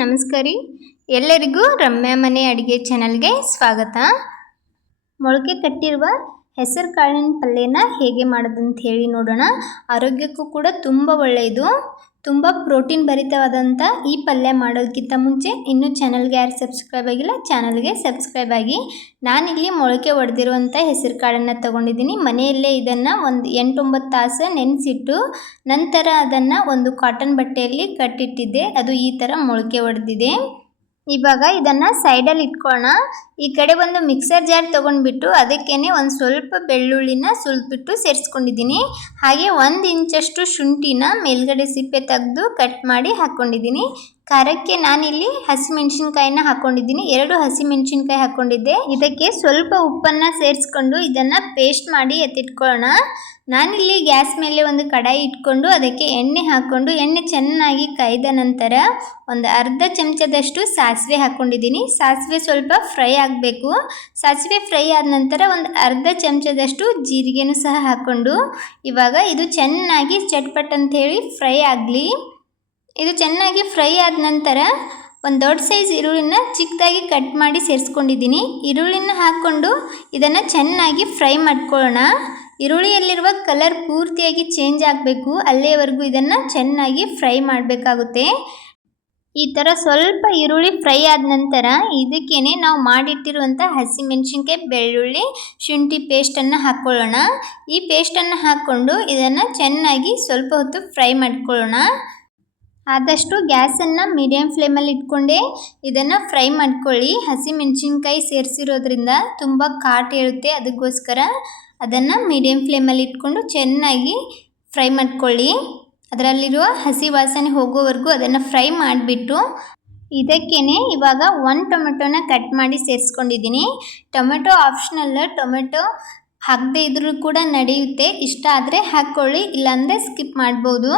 ನಮಸ್ಕಾರ ರೀ ಎಲ್ಲರಿಗೂ ರಮ್ಯಾ ಮನೆ ಅಡುಗೆ ಚಾನಲ್ಗೆ ಸ್ವಾಗತ. ಮೊಳಕೆ ಕಟ್ಟಿರುವ ಹೆಸರು ಕಾಳಿನ ಪಲ್ಯನ ಹೇಗೆ ಮಾಡೋದಂತ ಹೇಳಿ ನೋಡೋಣ. ಆರೋಗ್ಯಕ್ಕೂ ಕೂಡ ತುಂಬ ಒಳ್ಳೆಯದು, ತುಂಬ ಪ್ರೋಟೀನ್ ಭರಿತವಾದಂಥ ಈ ಪಲ್ಯ ಮಾಡೋದಕ್ಕಿಂತ ಮುಂಚೆ ಇನ್ನೂ ಚಾನಲ್ಗೆ ಯಾರು ಸಬ್ಸ್ಕ್ರೈಬ್ ಆಗಿಲ್ಲ ಚಾನಲ್ಗೆ ಸಬ್ಸ್ಕ್ರೈಬ್ ಆಗಿ. ನಾನಿಲ್ಲಿ ಮೊಳಕೆ ಒಡೆದಿರುವಂಥ ಹೆಸರು ಕಾಳನ್ನು ತೊಗೊಂಡಿದ್ದೀನಿ. ಮನೆಯಲ್ಲೇ ಇದನ್ನು ಒಂದು 8-9 ತಾಸು ನೆನೆಸಿಟ್ಟು ನಂತರ ಅದನ್ನು ಒಂದು ಕಾಟನ್ ಬಟ್ಟೆಯಲ್ಲಿ ಕಟ್ಟಿಟ್ಟಿದ್ದೆ. ಅದು ಈ ಥರ ಮೊಳಕೆ ಒಡೆದಿದೆ. ಇವಾಗ ಇದನ್ನು ಸೈಡಲ್ಲಿ ಇಟ್ಕೊಳ್ಳೋಣ. ಈ ಕಡೆ ಒಂದು ಮಿಕ್ಸರ್ ಜಾರ್ ತೊಗೊಂಡ್ಬಿಟ್ಟು ಅದಕ್ಕೇನೆ ಒಂದು ಸ್ವಲ್ಪ ಬೆಳ್ಳುಳ್ಳಿನ ಸುಲಿದ್ಬಿಟ್ಟು ಸೇರಿಸ್ಕೊಂಡಿದ್ದೀನಿ. ಹಾಗೆ 1 ಇಂಚಷ್ಟು ಶುಂಠಿನ ಮೇಲ್ಗಡೆ ಸಿಪ್ಪೆ ತೆಗೆದು ಕಟ್ ಮಾಡಿ ಹಾಕ್ಕೊಂಡಿದ್ದೀನಿ. ಖಾರಕ್ಕೆ ನಾನಿಲ್ಲಿ ಹಸಿಮೆಣಸಿನ್ಕಾಯಿನ ಹಾಕ್ಕೊಂಡಿದ್ದೀನಿ. 2 ಹಸಿಮೆಣಸಿನ್ಕಾಯಿ ಹಾಕ್ಕೊಂಡಿದ್ದೆ. ಇದಕ್ಕೆ ಸ್ವಲ್ಪ ಉಪ್ಪನ್ನು ಸೇರಿಸ್ಕೊಂಡು ಇದನ್ನು ಪೇಸ್ಟ್ ಮಾಡಿ ಎತ್ತಿಟ್ಕೊಳ್ಳೋಣ. ನಾನಿಲ್ಲಿ ಗ್ಯಾಸ್ ಮೇಲೆ ಒಂದು ಕಡಾಯಿ ಇಟ್ಕೊಂಡು ಅದಕ್ಕೆ ಎಣ್ಣೆ ಹಾಕ್ಕೊಂಡು ಎಣ್ಣೆ ಚೆನ್ನಾಗಿ ಕಾಯ್ದ ನಂತರ ಒಂದು ಅರ್ಧ ಚಮಚದಷ್ಟು ಸಾಸಿವೆ ಹಾಕ್ಕೊಂಡಿದ್ದೀನಿ. ಸಾಸಿವೆ ಸ್ವಲ್ಪ ಫ್ರೈ ಆಗಬೇಕು. ಸಾಸಿವೆ ಫ್ರೈ ಆದ ನಂತರ ಒಂದು ಅರ್ಧ ಚಮಚದಷ್ಟು ಜೀರಿಗೆನೂ ಸಹ ಹಾಕ್ಕೊಂಡು ಇವಾಗ ಇದು ಚೆನ್ನಾಗಿ ಚಟ್ಪಟ್ ಅಂಥೇಳಿ ಫ್ರೈ ಆಗಲಿ. ಇದು ಚೆನ್ನಾಗಿ ಫ್ರೈ ಆದ ನಂತರ ಒಂದು ದೊಡ್ಡ ಸೈಜ್ ಈರುಳ್ಳಿನ ಚಿಕ್ಕದಾಗಿ ಕಟ್ ಮಾಡಿ ಸೇರಿಸ್ಕೊಂಡಿದ್ದೀನಿ. ಈರುಳ್ಳಿನ ಹಾಕ್ಕೊಂಡು ಇದನ್ನು ಚೆನ್ನಾಗಿ ಫ್ರೈ ಮಾಡ್ಕೊಳ್ಳೋಣ. ಈರುಳ್ಳಿಯಲ್ಲಿರುವ ಕಲರ್ ಪೂರ್ತಿಯಾಗಿ ಚೇಂಜ್ ಆಗಬೇಕು, ಅಲ್ಲಿಯವರೆಗೂ ಇದನ್ನು ಚೆನ್ನಾಗಿ ಫ್ರೈ ಮಾಡಬೇಕಾಗುತ್ತೆ. ಈ ಥರ ಸ್ವಲ್ಪ ಈರುಳ್ಳಿ ಫ್ರೈ ಆದ ನಂತರ ಇದಕ್ಕೇನೆ ನಾವು ಮಾಡಿಟ್ಟಿರುವಂಥ ಹಸಿಮೆಣಸಿನ್ಕಾಯಿ, ಬೆಳ್ಳುಳ್ಳಿ, ಶುಂಠಿ ಪೇಸ್ಟನ್ನು ಹಾಕ್ಕೊಳ್ಳೋಣ. ಈ ಪೇಸ್ಟನ್ನು ಹಾಕ್ಕೊಂಡು ಇದನ್ನು ಚೆನ್ನಾಗಿ ಸ್ವಲ್ಪ ಹೊತ್ತು ಫ್ರೈ ಮಾಡ್ಕೊಳ್ಳೋಣ. ಆದಷ್ಟು ಗ್ಯಾಸನ್ನು ಮೀಡಿಯಮ್ ಫ್ಲೇಮಲ್ಲಿ ಇಟ್ಕೊಂಡೇ ಇದನ್ನು ಫ್ರೈ ಮಾಡ್ಕೊಳ್ಳಿ. ಹಸಿಮೆಣಸಿನ್ಕಾಯಿ ಸೇರಿಸಿರೋದ್ರಿಂದ ತುಂಬ ಕಾಟ ಇರುತ್ತೆ, ಅದಕ್ಕೋಸ್ಕರ ಅದನ್ನು ಮೀಡಿಯಮ್ ಫ್ಲೇಮಲ್ಲಿ ಇಟ್ಕೊಂಡು ಚೆನ್ನಾಗಿ ಫ್ರೈ ಮಾಡ್ಕೊಳ್ಳಿ. ಅದರಲ್ಲಿರುವ ಹಸಿ ವಾಸನೆ ಹೋಗೋವರೆಗೂ ಅದನ್ನು ಫ್ರೈ ಮಾಡಿಬಿಟ್ಟು ಇದಕ್ಕೇನೆ ಇವಾಗ 1 ಟೊಮೆಟೊನ ಕಟ್ ಮಾಡಿ ಸೇರಿಸ್ಕೊಂಡಿದ್ದೀನಿ. ಟೊಮೆಟೊ ಆಪ್ಷನಲ್, ಟೊಮೆಟೊ ಹಾಕದೇ ಇದ್ರೂ ಕೂಡ ನಡೆಯುತ್ತೆ. ಇಷ್ಟ ಆದರೆ ಹಾಕ್ಕೊಳ್ಳಿ, ಇಲ್ಲಾಂದರೆ ಸ್ಕಿಪ್ ಮಾಡ್ಬೋದು.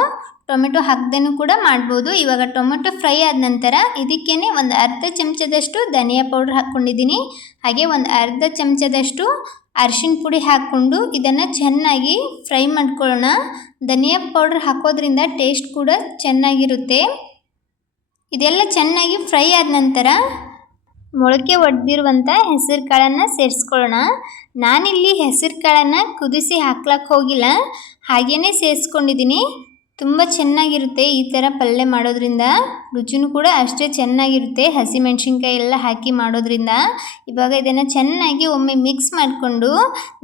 ಟೊಮೆಟೊ ಹಾಕ್ದೇನೂ ಕೂಡ ಮಾಡ್ಬೋದು. ಇವಾಗ ಟೊಮೆಟೊ ಫ್ರೈ ಆದ ನಂತರ ಇದಕ್ಕೇನೆ ಒಂದು ಅರ್ಧ ಚಮಚದಷ್ಟು ಧನಿಯಾ ಪೌಡ್ರ್ ಹಾಕ್ಕೊಂಡಿದ್ದೀನಿ. ಹಾಗೆ ಒಂದು ಅರ್ಧ ಚಮಚದಷ್ಟು ಅರಿಶಿಣ ಪುಡಿ ಹಾಕ್ಕೊಂಡು ಇದನ್ನು ಚೆನ್ನಾಗಿ ಫ್ರೈ ಮಾಡ್ಕೊಳ್ಳೋಣ. ಧನಿಯಾ ಪೌಡ್ರ್ ಹಾಕೋದ್ರಿಂದ ಟೇಸ್ಟ್ ಕೂಡ ಚೆನ್ನಾಗಿರುತ್ತೆ. ಇದೆಲ್ಲ ಚೆನ್ನಾಗಿ ಫ್ರೈ ಆದ ನಂತರ ಮೊಳಕೆ ಒಡೆದಿರುವಂಥ ಹೆಸರು ಕಾಳನ್ನು ಸೇರಿಸ್ಕೊಳ್ಳೋಣ. ನಾನಿಲ್ಲಿ ಹೆಸರು ಕಾಳನ್ನು ಕುದಿಸಿ ಹಾಕ್ಲಕ್ಕೆ ಹೋಗಿಲ್ಲ, ಹಾಗೇ ಸೇರಿಸ್ಕೊಂಡಿದ್ದೀನಿ. ತುಂಬ ಚೆನ್ನಾಗಿರುತ್ತೆ ಈ ಥರ ಪಲ್ಯ ಮಾಡೋದ್ರಿಂದ, ರುಚಿನೂ ಕೂಡ ಅಷ್ಟೇ ಚೆನ್ನಾಗಿರುತ್ತೆ ಹಸಿಮೆಣಸಿನ್ಕಾಯಿ ಎಲ್ಲ ಹಾಕಿ ಮಾಡೋದ್ರಿಂದ. ಇವಾಗ ಇದನ್ನು ಚೆನ್ನಾಗಿ ಒಮ್ಮೆ ಮಿಕ್ಸ್ ಮಾಡಿಕೊಂಡು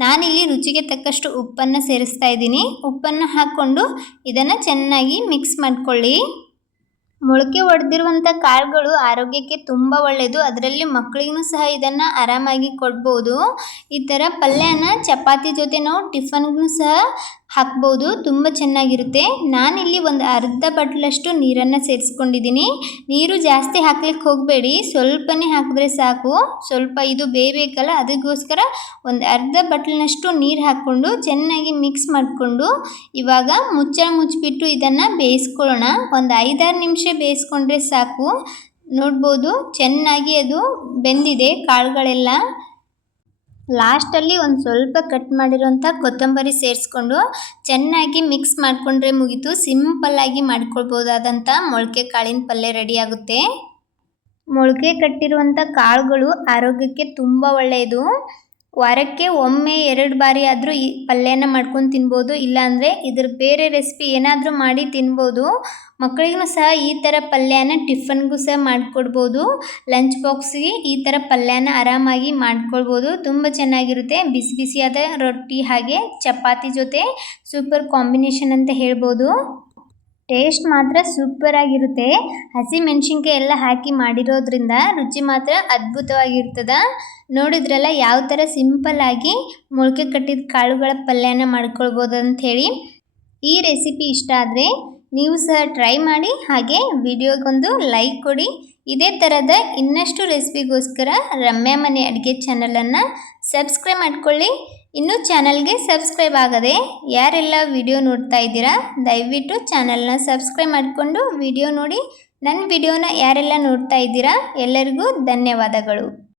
ನಾನಿಲ್ಲಿ ರುಚಿಗೆ ತಕ್ಕಷ್ಟು ಉಪ್ಪನ್ನು ಸೇರಿಸ್ತಾ ಇದ್ದೀನಿ. ಉಪ್ಪನ್ನು ಹಾಕ್ಕೊಂಡು ಇದನ್ನು ಚೆನ್ನಾಗಿ ಮಿಕ್ಸ್ ಮಾಡ್ಕೊಳ್ಳಿ. ಮೊಳಕೆ ಒಡೆದಿರುವಂಥ ಕಾಳುಗಳು ಆರೋಗ್ಯಕ್ಕೆ ತುಂಬ ಒಳ್ಳೆಯದು. ಅದರಲ್ಲಿ ಮಕ್ಕಳಿಗೂ ಸಹ ಇದನ್ನು ಆರಾಮಾಗಿ ಕೊಡ್ಬೋದು. ಈ ಥರ ಪಲ್ಯನ ಚಪಾತಿ ಜೊತೆ ನಾವು ಟಿಫನ್ಗೂ ಸಹ ಹಾಕ್ಬೋದು, ತುಂಬ ಚೆನ್ನಾಗಿರುತ್ತೆ. ನಾನಿಲ್ಲಿ ಒಂದು ಅರ್ಧ ಬಟ್ಲಷ್ಟು ನೀರನ್ನು ಸೇರಿಸ್ಕೊಂಡಿದ್ದೀನಿ. ನೀರು ಜಾಸ್ತಿ ಹಾಕ್ಲಿಕ್ಕೆ ಹೋಗಬೇಡಿ, ಸ್ವಲ್ಪನೇ ಹಾಕಿದ್ರೆ ಸಾಕು. ಸ್ವಲ್ಪ ಇದು ಬೇಯಬೇಕಲ್ಲ, ಅದಕ್ಕೋಸ್ಕರ ಒಂದು ಅರ್ಧ ಬಟ್ಲಿನಷ್ಟು ನೀರು ಹಾಕ್ಕೊಂಡು ಚೆನ್ನಾಗಿ ಮಿಕ್ಸ್ ಮಾಡಿಕೊಂಡು ಇವಾಗ ಮುಚ್ಚಿಬಿಟ್ಟು ಇದನ್ನು ಬೇಯಿಸ್ಕೊಳ್ಳೋಣ. ಒಂದು 5-6 ನಿಮಿಷ ಬೇಯಿಸ್ಕೊಂಡ್ರೆ ಸಾಕು. ನೋಡ್ಬೋದು ಚೆನ್ನಾಗಿ ಅದು ಬೆಂದಿದೆ ಕಾಳುಗಳೆಲ್ಲ. ಲಾಸ್ಟಲ್ಲಿ ಒಂದು ಸ್ವಲ್ಪ ಕಟ್ ಮಾಡಿರೋಂಥ ಕೊತ್ತಂಬರಿ ಸೇರಿಸ್ಕೊಂಡು ಚೆನ್ನಾಗಿ ಮಿಕ್ಸ್ ಮಾಡಿಕೊಂಡ್ರೆ ಮುಗೀತು. ಸಿಂಪಲ್ಲಾಗಿ ಮಾಡ್ಕೊಳ್ಬೋದಾದಂಥ ಮೊಳಕೆ ಕಾಳಿನ ಪಲ್ಯ ರೆಡಿ ಆಗುತ್ತೆ. ಮೊಳಕೆ ಕಟ್ಟಿರುವಂಥ ಕಾಳುಗಳು ಆರೋಗ್ಯಕ್ಕೆ ತುಂಬ ಒಳ್ಳೆಯದು. ವಾರಕ್ಕೆ ಒಮ್ಮೆ 2 ಬಾರಿ ಆದರೂ ಈ ಪಲ್ಯನ ಮಾಡ್ಕೊಂಡು ತಿನ್ಬೋದು, ಇಲ್ಲಾಂದರೆ ಇದ್ರ ಬೇರೆ ರೆಸಿಪಿ ಏನಾದರೂ ಮಾಡಿ ತಿನ್ಬೋದು. ಮಕ್ಕಳಿಗೂ ಸಹ ಈ ಥರ ಪಲ್ಯನ ಟಿಫನ್ಗೂ ಸಹ ಮಾಡಿಕೊಡ್ಬೋದು. ಲಂಚ್ ಬಾಕ್ಸಿಗೆ ಈ ಥರ ಪಲ್ಯನ ಆರಾಮಾಗಿ ಮಾಡ್ಕೊಳ್ಬೋದು, ತುಂಬ ಚೆನ್ನಾಗಿರುತ್ತೆ. ಬಿಸಿ ಬಿಸಿಯಾದ ರೊಟ್ಟಿ ಹಾಗೆ ಚಪಾತಿ ಜೊತೆ ಸೂಪರ್ ಕಾಂಬಿನೇಷನ್ ಅಂತ ಹೇಳ್ಬೋದು. ಟೇಸ್ಟ್ ಮಾತ್ರ ಸೂಪರಾಗಿರುತ್ತೆ. ಹಸಿಮೆಣಸಿನ್ಕಾಯಿ ಎಲ್ಲ ಹಾಕಿ ಮಾಡಿರೋದ್ರಿಂದ ರುಚಿ ಮಾತ್ರ ಅದ್ಭುತವಾಗಿರ್ತದೆ. ನೋಡಿದ್ರಲ್ಲ ಯಾವ ಥರ ಸಿಂಪಲ್ಲಾಗಿ ಮೊಳಕೆ ಕಟ್ಟಿದ ಕಾಳುಗಳ ಪಲ್ಯನ ಮಾಡ್ಕೊಳ್ಬೋದು ಅಂಥೇಳಿ. ಈ ರೆಸಿಪಿ ಇಷ್ಟ ಆದರೆ ನೀವು ಸಹ ಟ್ರೈ ಮಾಡಿ, ಹಾಗೆ ವಿಡಿಯೋಗೊಂದು ಲೈಕ್ ಕೊಡಿ. ಇದೇ ಥರದ ಇನ್ನಷ್ಟು ರೆಸಿಪಿಗೋಸ್ಕರ ರಮ್ಯಾ ಮನೆ ಅಡುಗೆ ಚಾನಲನ್ನು ಸಬ್ಸ್ಕ್ರೈಬ್ ಮಾಡ್ಕೊಳ್ಳಿ. ಇನ್ನೂ ಚಾನಲ್ಗೆ ಸಬ್ಸ್ಕ್ರೈಬ್ ಆಗದೆ ಯಾರೆಲ್ಲ ವಿಡಿಯೋ ನೋಡ್ತಾ ಇದ್ದೀರಾ ದಯವಿಟ್ಟು ಚಾನಲ್ನ ಸಬ್ಸ್ಕ್ರೈಬ್ ಮಾಡಿಕೊಂಡು ವಿಡಿಯೋ ನೋಡಿ. ನನ್ನ ವಿಡಿಯೋನ ಯಾರೆಲ್ಲ ನೋಡ್ತಾ ಇದ್ದೀರಾ ಎಲ್ಲರಿಗೂ ಧನ್ಯವಾದಗಳು.